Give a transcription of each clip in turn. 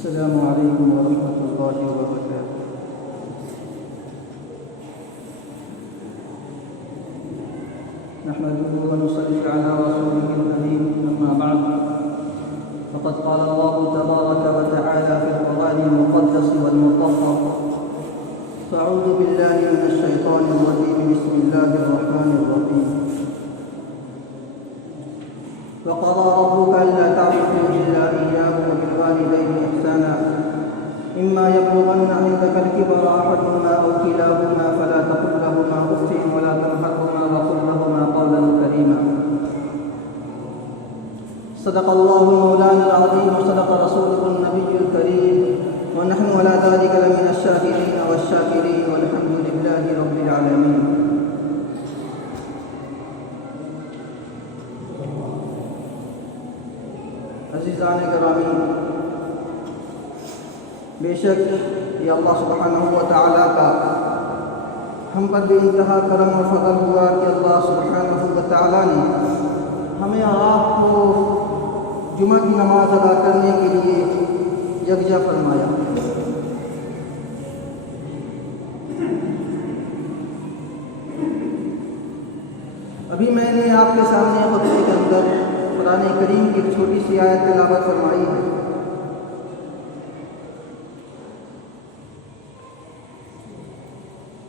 السلام علیکم ورحمۃ اللہ وبرکاتہ۔ نحمده ونصلي على رسوله الكريم، أما بعد، فقد قال الله تبارك وتعالى في القرآن المقدس والمطهر: فأعوذ بالله من الشيطان الرجيم، بسم الله الرحمن الرحيم. وقضى ربك ألا تعبدوا إلا إياه وبالوالدين إحسانا إما يبلغن عندك الكبر أحدهما أو كلاهما فلا تقل لهما أف ولا تنهرهما وقل لهما قولا كريما. صدق الله مولانا العظيم وصدق رسوله النبي الكريم، ونحن على ذلك لمن الشاهدين والشاكرين، والحمد لله رب العالمين. عزیزان گرامی، بے شک یہ اللہ سبحانہ و تعالیٰ کا ہم پر بے انتہا کرم و فضل ہوا کہ اللہ سبحانہ و تعالیٰ نے ہمیں اور آپ کو جمعہ کی نماز ادا کرنے کے لیے یکجا فرمایا۔ ابھی میں نے آپ کے سامنے خطبے کے اندر قرآن کریم کی ایک چھوٹی سی آیت تلاوت فرمائی ہے۔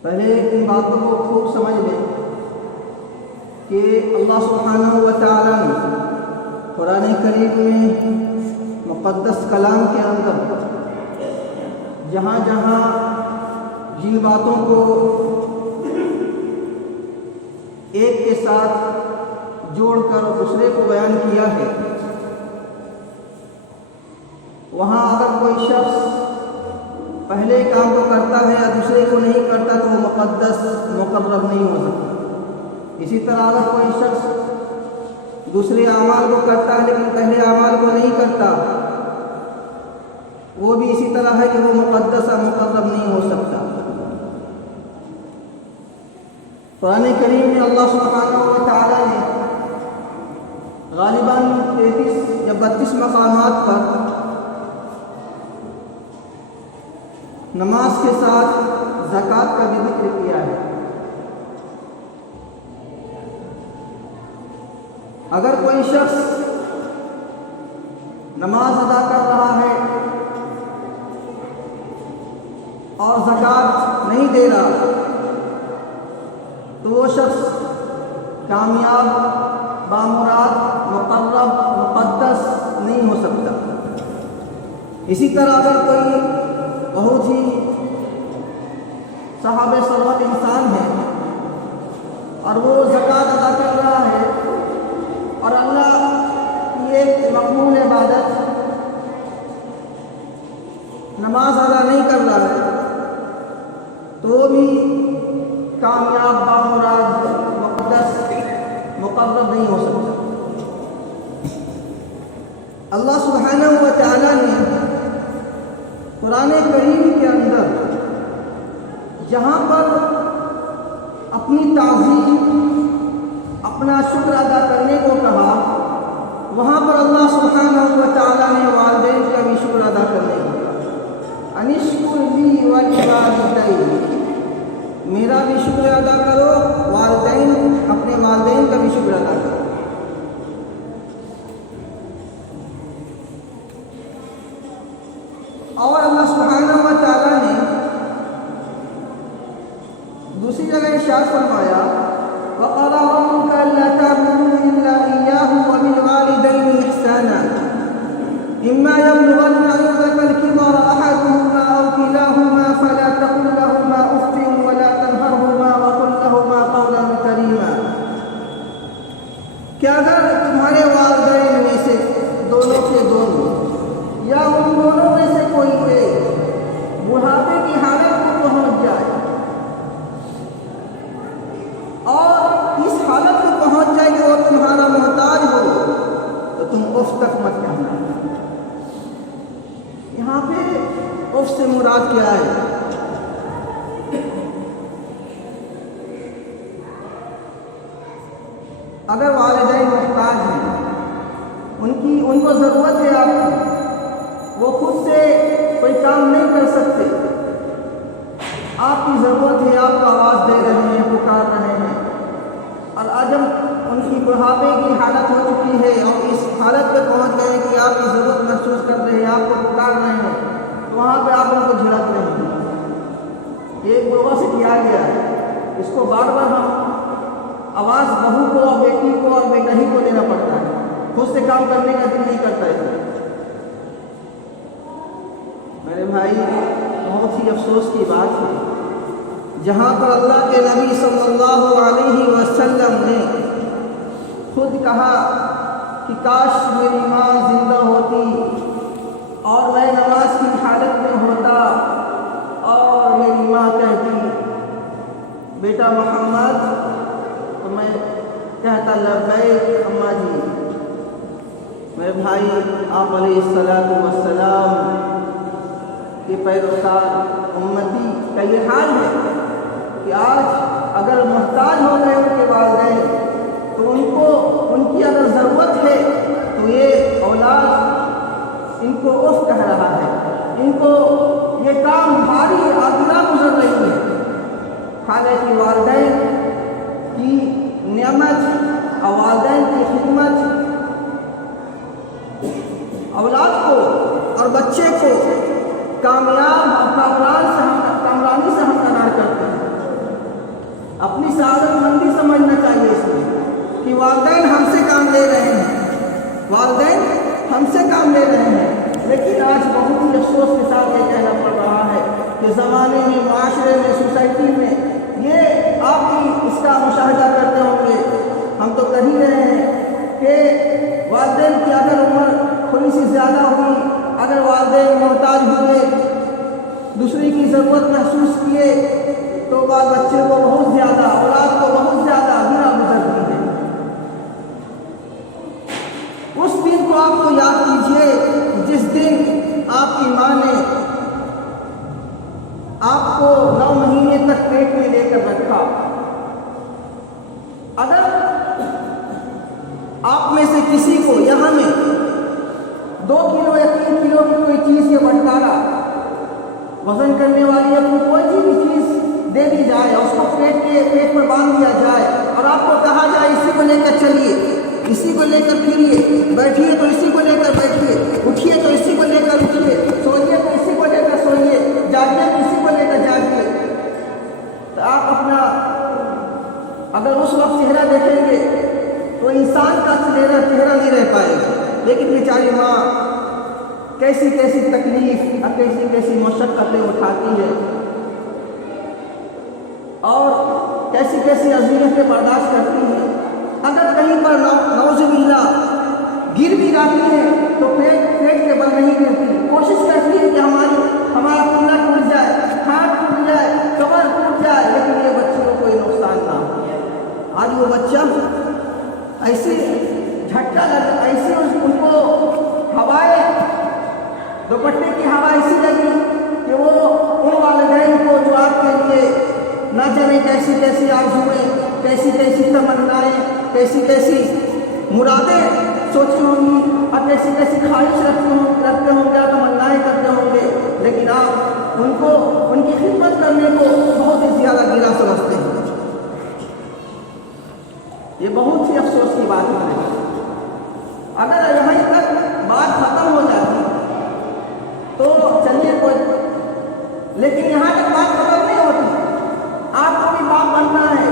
پہلے ان باتوں کو خوب سمجھ لیں کہ اللہ سبحانہ و تعالیٰ نے قرآن کریم میں مقدس کلام کے اندر جہاں جہاں جن باتوں کو ایک کے ساتھ جوڑ کر دوسرے کو بیان کیا ہے، وہاں اگر کوئی شخص پہلے کام کو کرتا ہے یا دوسرے کو نہیں کرتا تو وہ مقدس مقرب نہیں ہو سکتا۔ اسی طرح اگر کوئی شخص دوسرے اعمال کو کرتا ہے لیکن پہلے اعمال کو نہیں کرتا، وہ بھی اسی طرح ہے کہ وہ مقدس اور مقرب نہیں ہو سکتا۔ قرآن کریم میں اللہ سبحانہ و تعالیٰ نے غالباً 33 یا 32 مقامات پر نماز کے ساتھ زکوٰۃ کا بھی ذکر کیا ہے۔ اگر کوئی شخص نماز ادا کر رہا ہے اور زکوٰۃ نہیں دے رہا تو وہ شخص کامیاب، بامراد، مقرب، مقدس نہیں ہو سکتا۔ اسی طرح اگر کوئی بہت ہی صاحب ثروت انسان ہے اور وہ زکوٰۃ ادا کر رہا ہے اور اللہ کی ایک مقبول عبادت نماز ادا نہیں کر رہا ہے تو وہ بھی کامیاب، بامراد، مقدس، مقرب نہیں ہو سکتا۔ اللہ سبحانہ و تعالیٰ نے قرآن کریم کے اندر جہاں پر اپنی تعظیم، اپنا شکر ادا کرنے کو کہا، وہاں پر اللہ سبحانہ و تعالیٰ نے والدین کا بھی شکر ادا کرنے کو کہا۔ انشکر لی ولوالدین، میرا بھی شکر ادا کرو، والدین، اپنے والدین کا بھی شکر ادا کرو۔ اور اللہ سبحانہ و تعالیٰ نے دوسری جگہ ارشاد فرمایا: وَقَضَىٰ رَبُّكَ أَلَّا تَعْبُدُوا إِلَّا إِيَّاهُ وَبِالْوَالِدَيْنِ إِحْسَانًا إِمَّا يَبْلُغَنَّ عِندَكَ الْكِبَرَ أَحَدُهُمَا أَوْ كِلَاهُمَا فَلَا تَقُل لَّهُمَا أُفٍّ وَلَا تَنْهَرْهُمَا وَقُل لَّهُمَا قَوْلًا كَرِيمًا۔ کہ اگر تمہارے والدین میں سے دونوں کے دونوں یا ان دونوں میں سے کوئی ایک بڑھاپے کی حالت کو پہنچ جائے اور اس حالت کو پہنچ جائے کہ وہ تمہارا محتاج ہو تو تم اف تک مت کہنا۔ یہاں پہ اف سے مراد کیا ہے؟ اگر والدین محتاج ہیں، ان کو ضرورت ہے آپ کی، وہ خود سے کوئی کام نہیں کر سکتے، آپ کی ضرورت ہے، آپ کو آواز دے رہے ہیں، پکار رہے ہیں، اور آج ان کی بڑھاپے کی حالت ہو چکی ہے اور اس حالت پہ پہنچ گئے کہ آپ کی ضرورت محسوس کر رہے ہیں، آپ کو پکار رہے ہیں، تو وہاں پہ آپ ان کو جھڑک رہے ہیں۔ یہ ایک لوگوں سے کیا گیا ہے، اس کو بار بار ہم آواز بہو کو اور بیٹی کو اور بیٹا ہی کو دینا پڑتا ہے، خود سے کام کرنے کا دل نہیں کرتا ہے۔ میرے بھائی، بہت ہی افسوس کی بات ہے، جہاں پر اللہ کے نبی صلی اللہ علیہ وسلم نے خود کہا کہ کاش میری ماں زندہ ہوتی اور میں نماز کی حالت میں ہوتا اور میری ماں کہتی بیٹا محمد، تو میں کہتا لبیک اماں جی۔ میرے بھائی، آپ علیہ السلام کے پیروکار امتی کا یہ حال ہے کہ آج اگر محتاج ہو گئے ان کے والدین تو ان کی اگر ضرورت ہے تو یہ اولاد ان کو اف کہہ رہا ہے، ان کو یہ کام بھاری آدھا گزر رہی ہے۔ حالانکہ والدین کی نعمت اور والدین کی خدمت اولاد کو اور بچے کو کامیاب اور کامرانی سے ہمکنار کرتے ہیں۔ اپنی سعادت مندی سمجھنا چاہیے اس میں کہ والدین ہم سے کام لے رہے ہیں، والدین ہم سے کام لے رہے ہیں، لیکن آج بہت ہی افسوس کے ساتھ یہ کہنا پڑ رہا ہے کہ زمانے میں، معاشرے میں، سوسائٹی میں یہ آپ بھی اس کا مشاہدہ کرتے ہوں گے، ہم تو کر ہی رہے ہیں کہ والدین کی اگر عمر تھوڑی سی زیادہ ہوئی، اگر والدین محتاج ہوئے، دوسری کی ضرورت محسوس کیے، تو بال بچے کو بہت زیادہ، اولاد کو بہت زیادہ گرا گزرتی ہے۔ اس دن کو آپ کو یاد کیجئے جس دن آپ کی ماں نے آپ کو 9 مہینے تک پیٹ میں لے کر رکھا۔ اگر آپ میں سے کسی کو یہاں میں 2 کلو یا 3 کلو کی کوئی چیز کے بنٹارا وزن کرنے والی یا کوئی بھی چیز دے دی جائے اور اس کو پیٹ پر باندھ دیا جائے اور آپ کو کہا جائے اسی کو لے کر چلیے، اسی کو لے کر پھریے، بیٹھیے تو اسی کو لے کر بیٹھیے، اٹھیے تو اسی کو لے کر اٹھیے، سوئیے تو اسی کو لے کر سوئیے، جاگیے تو اسی کو لے کر جاگیے، تو آپ اپنا اگر اس وقت چہرہ دیکھیں گے تو انسان کا چہرہ نہیں رہ پائے گا، لیکن بیچاری ماں کیسی کیسی تکلیف اور کیسی کیسی مشقتیں اٹھاتی ہے اور کیسی کیسی اذیتیں برداشت کرتی ہے۔ اگر کہیں پر نعوذ باللہ گر بھی جاتی ہے تو پیٹ کے بل نہیں گرتی، کوشش کرتی ہے کہ ہمارا کنڈا ٹوٹ جائے، ہاتھ ٹوٹ جائے، کمر ٹوٹ جائے، لیکن یہ بچے کو کوئی نقصان نہ ہو۔ آج وہ بچہ ایسے جھٹکا لگا، ایسے ان کو ہوائیں، دوپٹے کی ہوا ایسی لگی کہ وہ ان والدین کو جو آپ کے لیے نہ جانے کیسی کیسی آرزوئیں، کیسی کیسی تمنائیں، کیسی کیسی مرادیں سوچی ہوں گی اور کیسی کیسی خواہش رکھتے ہوں گے، تمنائیں کرتے ہوں گے، لیکن آپ ان کی خدمت کرنے کو بہت ہی زیادہ گرا سمجھتے ہیں۔ یہ بہت ہی افسوس کی بات ہے۔ اگر یہیں تک بات ختم ہو جاتی تو چلیے کوئی، لیکن یہاں تک بات ختم نہیں ہوتی۔ آپ کو بھی باپ بننا ہے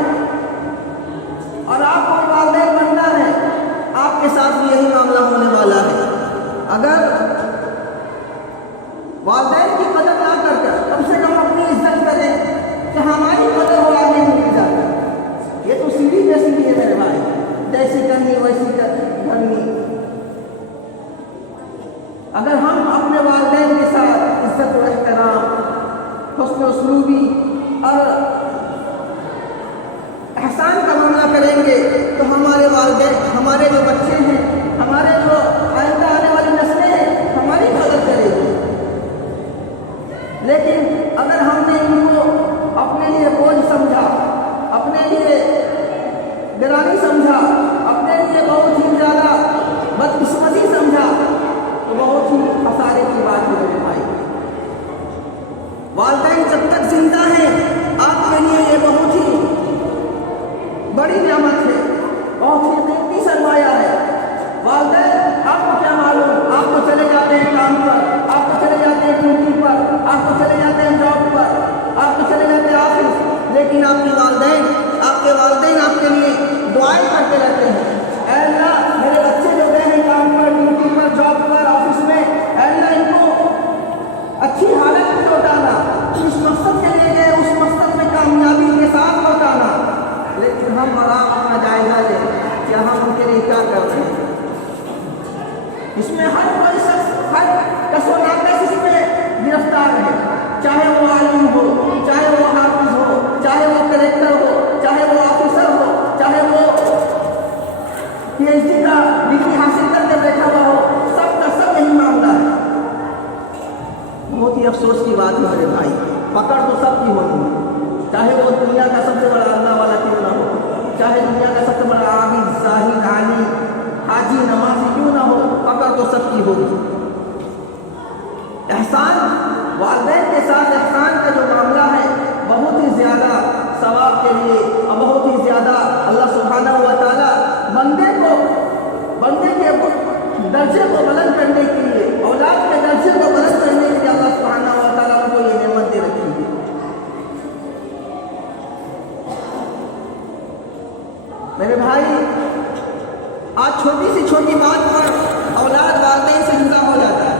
اور آپ کو بھی والدین بننا ہے، آپ کے ساتھ بھی یہی معاملہ ہونے والا ہے۔ اگر والدین کی قدر نہ کر کم سے کم اپنی عزت کریں کہ ہماری قدر ہو آگے مل جاتا ہے۔ یہ تو سیڑھی پہ سیڑھی ہے میرے بھائی، جیسی کرنی ویسی کرنی۔ اگر ہم اپنے والدین کے ساتھ عزت و احترام، حسن و سلوکی اور احسان کا معاملہ کریں گے تو ہمارے والدین، ہمارے جو بچے ہیں، ہمارے جو آئندہ آنے والی نسلیں ہیں، ہماری قدر کرے گی۔ لیکن اگر ہم نے ان کو اپنے لیے بوجھ سمجھا، اپنے لیے گرانی سمجھا، اپنے لیے بہت ہی زیادہ بدقسمتی سمجھا، تو بہت ہی خسارے کی بات ہم اور آپ اپنا جائزہ لیں کہ ہم ان کے لیے کیا کر رہے ہیں۔ اس میں ہر کوئی شخص ہر کس و ناقص اس میں گرفتار ہے، چاہے وہ عالم ہو، چاہے وہ حافظ ہو، چاہے وہ کلیکٹر ہو، چاہے وہ آفیسر ہو، چاہے وہ پی ایچ ڈی کا ڈگری حاصل کر کے بیٹھا ہوا ہو، سب کا سب یہی معاملہ ہے۔ بہت ہی افسوس کی بات ہے میرے بھائی، پکڑ تو سب کی ہوتی ہے، چاہے وہ دنیا کا سب سے بڑا اللہ والا کیوں نہ ہو، چاہے دنیا کا سب سے بڑا عابد، زاہد، عالم، حاجی، نمازی کیوں نہ ہو، پکڑ تو سب کی ہوگی۔ احسان، والدین کے ساتھ احسان کا جو معاملہ ہے بہت ہی زیادہ ثواب کے لیے اور بہت ہی زیادہ اللہ سبحانہ و تعالیٰ بندے کے درجے کو بلند کرنے کے لیے، اولاد کے درجے کو بلند کرنے کے لیے اللہ سبحانہ و تعالیٰ ان کو یہ نعمت دے رکھی ہے۔ میرے بھائی، آج چھوٹی سی چھوٹی بات پر اولاد والدین سے جدا ہو جاتا ہے،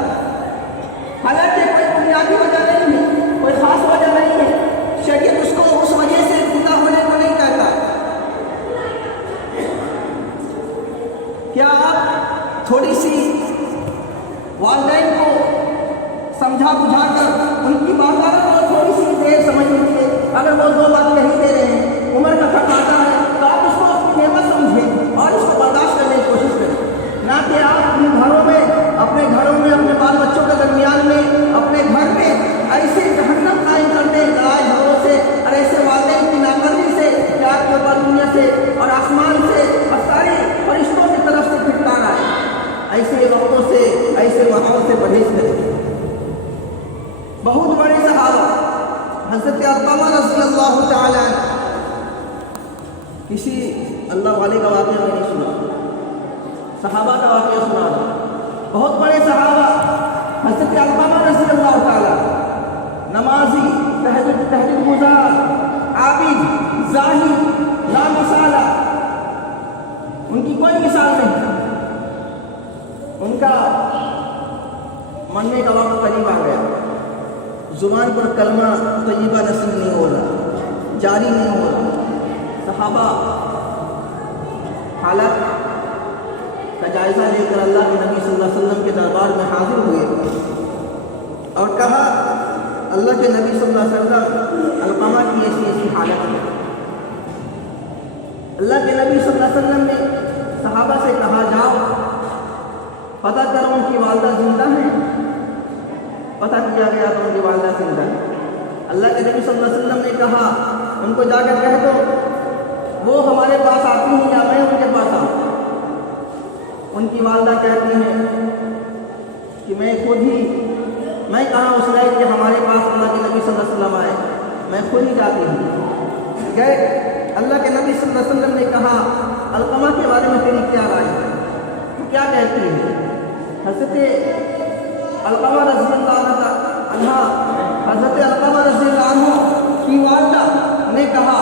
حالانکہ کوئی بنیادی وجہ نہیں ہے، کوئی خاص وجہ نہیں ہے، شریعت اس کو اس وجہ سے جدا ہونے کو نہیں کہتا۔ کیا آپ تھوڑی سی والدین کو سمجھا بجھا کر ان کی باتوں کو تھوڑی سی دیر سمجھ لیجیے، اگر وہ دو بات نہیں دے رہے ہیں، عمر کا تقاضا ہے تو آپ اس کو اپنی نعمت سمجھیں اور اس کو برداشت کرنے کی کوشش کریں، نہ کہ آپ اپنے گھروں میں اپنے بال بچوں کے درمیان میں اپنے گھر میں ایسے جہنم قائم کر دیں لڑائی جھگڑوں سے اور ایسے والدین کی نافرمانی سے کہ آپ کے اوپر دنیا سے اور آسمان سے اور سارے فرشتوں کی طرف سے پھٹکار آئے۔ ایسے وقتوں سے، ایسے ماحول سے پرہیز کریں۔ بہت بڑے صحابہ حضرت علقمہ رضی اللہ تعالی عنہ، کسی اللہ والے کا واقعہ میں نہیں سنا، صحابہ کا واقعہ سنا رہا۔ بہت بڑے صحابہ حضرت علقمہ رضی اللہ تعالی، نمازی، تہجد گزار، عابد، زاہد، لامثالہ، ان کی کوئی مثال نہیں۔ ان کا مرنے کا وقت قریب آ گیا، زبان پر کلمہ طیبہ نصیب نہیں ہو رہا، جاری نہیں ہو رہا۔ صحابہ حالت کا جائزہ لے کر اللہ کے نبی صلی اللہ علیہ وسلم کے دربار میں حاضر ہوئے اور کہا، اللہ کے نبی صلی اللہ علیہ وسلم، علقمہ کی ایسی حالت ہے۔ اللہ کے نبی صلی اللہ علیہ وسلم نے صحابہ سے کہا، جاؤ پتہ کرو ان کی والدہ زندہ ہیں۔ پتہ کیا گیا تو ان کی والدہ زندہ ہے۔ اللہ کے نبی صلی اللہ علیہ وسلم نے کہا، ان کو جا کر کہہ دو وہ ہمارے پاس آتی ہیں یا میں ان کے پاس آؤں۔ ان کی والدہ کہتی ہیں کہ میں کہاں اس لائق کہ ہمارے پاس اللہ کے نبی صلی اللہ علیہ وسلم آئے، میں خود ہی جاتی ہوں۔ گئے، اللہ کے نبی صلی اللہ علیہ وسلم نے کہا، علقمہ کے بارے میں تیری کیا رائے ہے؟ تو کیا کہتی ہے؟ حضرت علقمہ رضی اللہ عنہ، حضرت علقمہ رضی اللہ عنہ کی والدہ نے کہا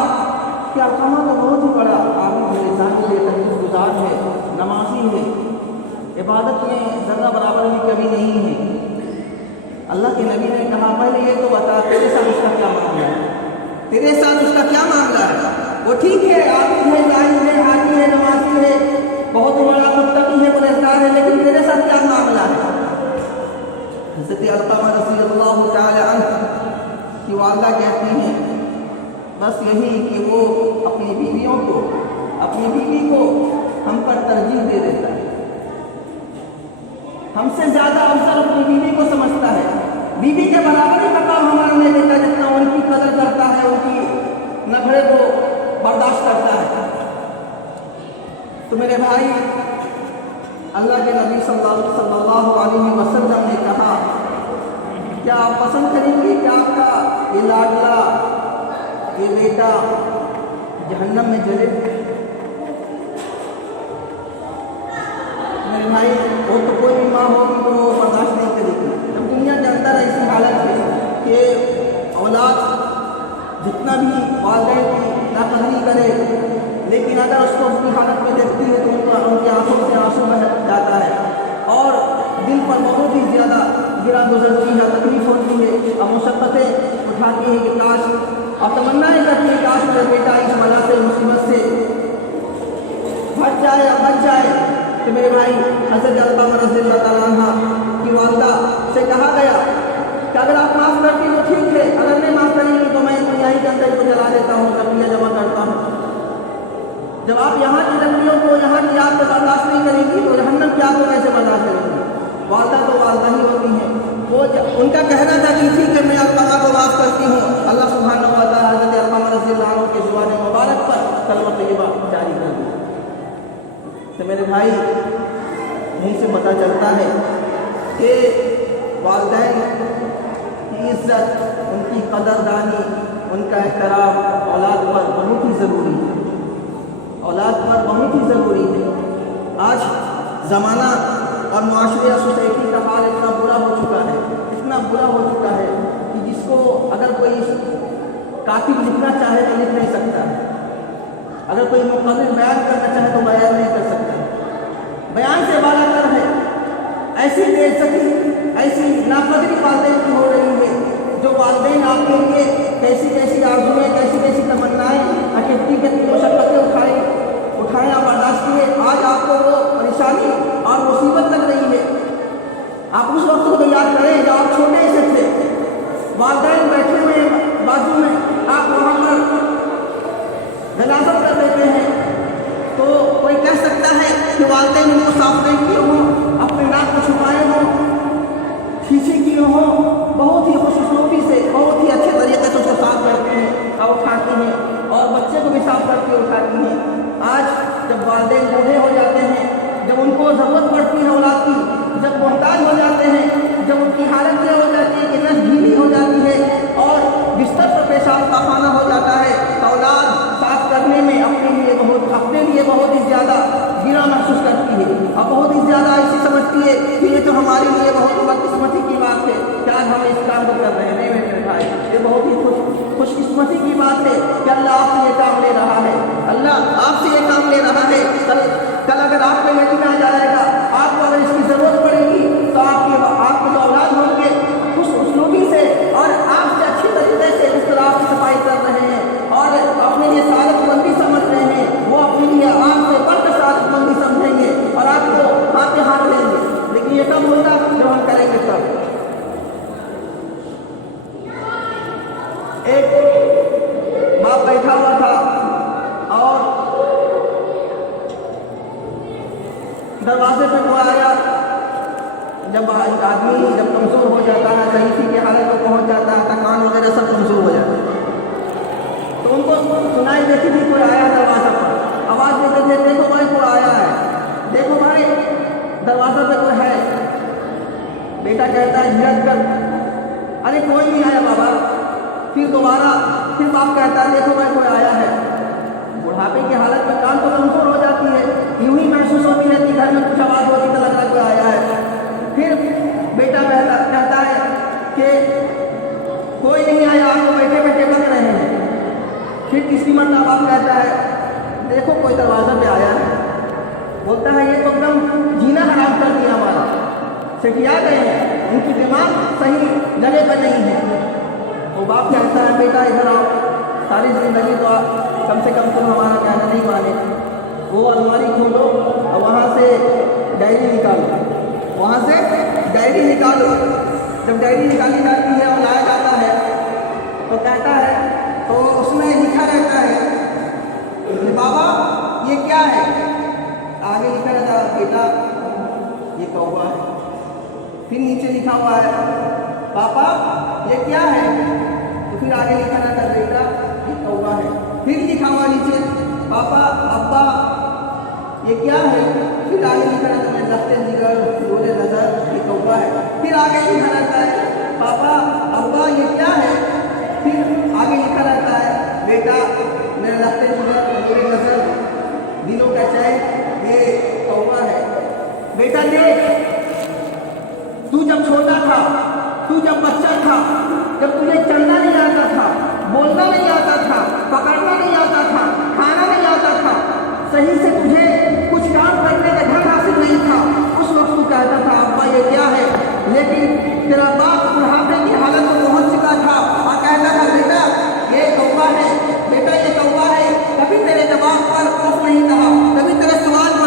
کہ علقمہ تو بہت ہی بڑا عابد ہے، زاہد ہے، تہجد گزار ہے، نمازی ہے، عبادت میں ذرہ برابر بھی کمی نہیں ہے۔ اللہ کے نبی نے کہا، پہلے یہ تو بتا تیرے ساتھ اس کا کیا معاملہ ہے، تیرے ساتھ اس کا کیا معاملہ ہے؟ وہ ٹھیک ہے، عابد ہے، زاہد ہے، حاجی ہے، نمازی ہے، بہت بڑا متقی ہے، پرہیزگار ہے، لیکن تیرے ساتھ کیا معاملہ ہے؟ حضرت علقمہ رضی اللہ تعالی عنہ کی والدہ کہتی ہیں، بس یہی کہ وہ اپنی بیوی کو ہم پر ترجیح دے دیتا ہے، ہم سے زیادہ افضل اپنی بیوی کو سمجھتا ہے، بیوی کے برابر ہی مقام ہمارا نہیں دیتا جتنا ان کی قدر کرتا ہے، ان کی نخرے کو برداشت کرتا ہے۔ تو میرے بھائی، اللہ کے نبی صلی اللہ علیہ وسلم نے کہا، کیا آپ پسند کریں گے کہ آپ کا یہ لاڈلا، یہ بیٹا جہنم میں جلے؟ میرے بھائی، وہ تو کوئی بھی ماں ہوگی تو وہ برداشت نہیں کرے گی۔ جب دنیا کے اندر ایسی حالت ہے کہ اولاد جتنا بھی والدین کی ناقدری کرے، لیکن اگر اس کو اپنی حالت میں دیکھتی ہے تو ان کی آنکھوں سے آنسو بہ جاتا ہے اور دل پر بہت ہی زیادہ گرا گزرتی ہے، تکلیف ہوتی ہے اور مشقتیں اٹھاتی ہے کہ کاش، اور تمنا کرتی ہے کاش میرا بیٹا اس بلا سے، مصیبت سے جائے یا بچ جائے کہ میرے بھائی حضرت علقمہ رضی اللہ تعالیٰ عنہ کی والدہ سے کہا گیا کہ اگر آپ معاف کرتی تو ٹھیک ہے، اگر نہیں معاف کریں گی تو میں دنیا کے اندر کو جلا دیتا ہوں، لکڑیاں جمع کرتا ہوں۔ جب آپ یہاں کی لکڑیوں کو، یہاں کی آگ کو برداشت نہیں کریں گی تو جہنم کی آگ کو کیسے برداشت کریں گی؟ والدہ تو والدہ ہی ہوتی ہیں۔ وہ ان کا کہنا تھا کہ ٹھیک ہے میں علقمہ کو معاف کرتی ہوں، اللہ سبحانہ و تعالیٰ حضرت علقمہ رضی اللہ عنہ کی زبان مبارک پر کلمہ طیبہ جاری کر دی۔ تو میرے بھائی یہیں سے پتہ چلتا ہے کہ والدین کی عزت، ان کی قدردانی، ان کا احترام اولاد پر بہت ہی ضروری ہے، اولاد پر بہت ہی ضروری ہے۔ آج زمانہ اور معاشرے اور سوسائٹی کا حال اتنا برا ہو چکا ہے، اتنا برا ہو چکا ہے کہ جس کو اگر کوئی کاتب لکھنا چاہے تو لکھ نہیں سکتا، اگر کوئی مقرر بیان کرنا چاہے تو بیان نہیں کر سکتا۔ بیان سے بالا تر ہے، ایسی بے عزتی، ایسی ناقدری والدین کی ہو رہی ہے، جو والدین آپ کے لیے کیسی کیسی آرزویں، کیسی کیسی تمنائیں، کتنی کتنی مشقتیں اٹھائیں آپ برداشت کیے، آج آپ کو وہ پریشانی اور مصیبت لگ رہی ہے۔ آپ اس وقت کو یاد کریں جب آپ چھوٹے سے تھے، والدین بیٹھے ہوئے بازو میں، آپ وہاں پر غلاظت کر دیتے ہیں تو کوئی کہہ سکتا ہے کہ والدین ان کو صاف نہیں کیے ہوں، اپنے ناک کو چھپائے ہوں، کھینچی کیے ہوں، بہت ہی خوش اسلوبی سے، بہت ہی اچھے طریقے سے اس کو صاف کرتے ہیں اور اٹھاتے ہیں، اور بچے کو بھی صاف کر کے اٹھاتی ہیں۔ آج جب والدین بوڑھے ہو جاتے ہیں، جب ان کو ضرورت پڑتی ہے اولاد کی، جب محتاج ہو جاتے ہیں، جب ان کی حالت یہ ہو جاتی ہے کہ نس ڈھیلی ہو جاتی ہے اور بستر پر پیشاب کا خانہ ہو جاتا ہے، تو اولاد صاف کرنے میں اپنے لیے بہت ہی زیادہ گرا محسوس کرتی ہے اور بہت ہی زیادہ ایسی سمجھتی ہے کہ یہ تو ہمارے لیے بہت بدقسمتی کی بات ہے کہ آج ہم اس کام کو کر رہے ہیں۔ نہیں میرے بھائی، یہ بہت ہی خوش قسمتی کی بات ہے کہ اللہ آپ سے یہ کام لے رہا ہے، اللہ آپ سے یہ کام لے رہا ہے۔ کل اگر آپ پہ یقین آ جائے گا، آپ کو اگر اس کی ضرورت پڑے گی تو آپ کے جو اولاد ہوں گے خوش اسلوبی سے اور آپ سے اچھی طریقے سے اس طرح آپ کی صفائی کر رہے ہیں اور اپنے لیے سعادت مندی سمجھ رہے ہیں، وہ اپنے لیے آپ سے بڑھ کر سعادت مندی سمجھیں گے اور آپ کو ہاتھ کے ہاتھ لیں گے۔ لیکن یہ کب ہوگا؟ جب ہم کریں گے تب۔ ایک باپ بیٹھا ہوا تھا اور دروازے پہ کوئی آیا۔ جب آدمی جب کمزور ہو جاتا ہے، ضعیفی کی حالت میں پہنچ جاتا ہے، تھکان وغیرہ سب کمزور ہو جاتا ہے، تو ان کو سنائی دیتی تھی کوئی آیا دروازہ پر، آواز دیتے تھے دیکھو بھائی کوئی آیا ہے، دیکھو بھائی دروازہ پہ کوئی ہے۔ بیٹا کہتا ہے جھجک کر ارے کوئی نہیں آیا بابا۔ پھر دوبارہ پھر باپ کہتا ہے دیکھو بھائی کوئی آیا ہے۔ بڑھاپے کی حالت میں کان تو کمزور ہو جاتی ہے، یوں ہی محسوس ہوتی ہے کہ گھر میں کچھ آواز ہوتی تو لگ رہا ہے کوئی آیا ہے۔ پھر بیٹا کہتا ہے کہ کوئی نہیں آیا، آپ کو بیٹھے بیٹھے لگ رہے ہیں۔ پھر تیسری مرتبہ باپ کہتا ہے دیکھو کوئی دروازہ پہ آیا ہے۔ بولتا ہے یہ تو ایک دم جینا حرام کر دیا ہمارا، سٹیا گئے ہیں، ان کی دماغ صحیح جگہ پہ نہیں ہے۔ وہ باپ کہتا ہے بیٹا ادھر آؤ، ساری زندگی تو کم سے کم تم ہمارا کہنا نہیں مانے، وہ الماری کھولو اور وہاں سے ڈائری نکالو، وہاں سے ڈائری نکالو۔ جب ڈائری نکالی جاتی ہے اور لایا جاتا ہے تو کہتا ہے، تو اس میں لکھا رہتا ہے کہ بابا یہ کیا ہے؟ آگے لکھا رہتا ہے بیٹا یہ کوا ہے۔ پھر نیچے لکھا ہوا ہے پاپا یہ کیا ہے؟ تو پھر آگے لکھا رہتا ہے بیٹا یہ کوا ہے۔ پھر لکھا ہوا نیچے پاپا ابا یہ کیا ہے؟ پھر آگے لکھا رہتا ہے لفتے جگر نور نظر یہ کوا ہے۔ پھر آگے لکھا رہتا ہے پاپا ابا یہ کیا ہے؟ پھر آگے لکھا رہتا ہے بیٹا میرے لفتے جگر نور نظر دلوں کا چین یہ کوا ہے۔ بیٹا دیکھ تو جب چھوٹا تھا، تو جب بچہ تھا، جب تجھے چلنا نہیں آتا تھا، بولنا نہیں آتا تھا، پکڑنا نہیں آتا تھا، کھانا نہیں آتا تھا، صحیح سے تجھے کچھ کام کرنے کا ڈھنگ حاصل نہیں تھا، اس وقت تو کہتا تھا ابا یہ کیا ہے؟ لیکن تیرا باپ بڑھاپے کی حالت میں پہنچ چکا تھا اور کہتا تھا بیٹا یہ کوا ہے، بیٹا یہ کوا ہے۔ کبھی تیرے جواب پر خوف نہیں کہا، کبھی تیرے سوال پر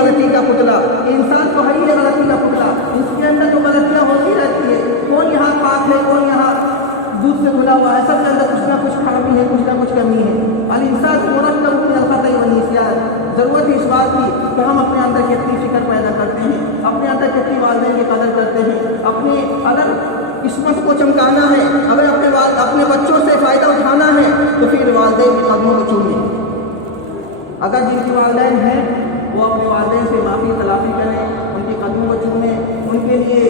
غلطی کا پتلا، انسان تو ہے ہی غلطی کا پتلا، اس کے اندر تو غلطیاں ہوتی رہتی ہے، کون یہاں پاک ہے، کون یہاں دودھ سے دھلا ہوا ہے، سب کے اندر کچھ نہ کچھ خرابی ہے، کچھ نہ کچھ کمی ہے۔ الانسان مرکب من الخطأ والنسیان، ضرورت ہے اس بات کی کہ ہم اپنے اندر کتنی فکر پیدا کرتے ہیں، اپنے اندر کتنی والدین کی قدر کرتے ہیں، اپنے اگر قسمت کو چمکانا ہے، اگر اپنے بچوں سے فائدہ اٹھانا ہے تو پھر والدین کے قدموں کو چومیں۔ اگر جن کی والدین ہیں وہ اپنے والدین سے معافی تلافی کریں، ان کے قدموں کو چومیں، ان کے لیے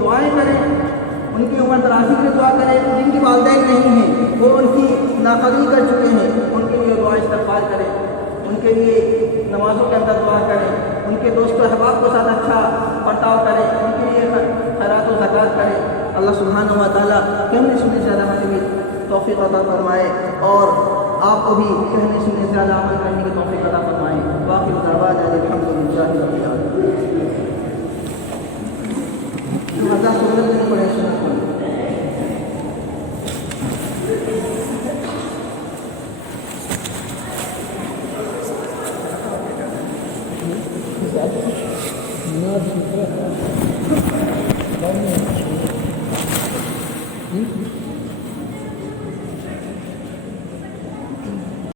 دعائیں کریں، ان کی عمر درازی کے دعا کریں۔ جن کی والدین نہیں ہیں وہ ان کی ناقدری کر چکے ہیں، ان کے لیے دعا استغفار کریں، ان کے لیے نمازوں کے اندر دعا کریں، ان کے دوست و احباب کے ساتھ اچھا برتاؤ کریں، ان کے لیے خیرات و زکوٰۃ کریں۔ اللہ سبحانہ و تعالیٰ کہنے سننے سے زیادہ ہمیں بھی توفیق عطا فرمائے اور آپ کو بھی کہنے سننے سے زیادہ عمل کرنے کی توفیق عطا فرمائے۔ باقی دعوانا الحمد للہ رب العالمین۔ اللہ سنت نہیں پڑے سنت پڑے۔ نہ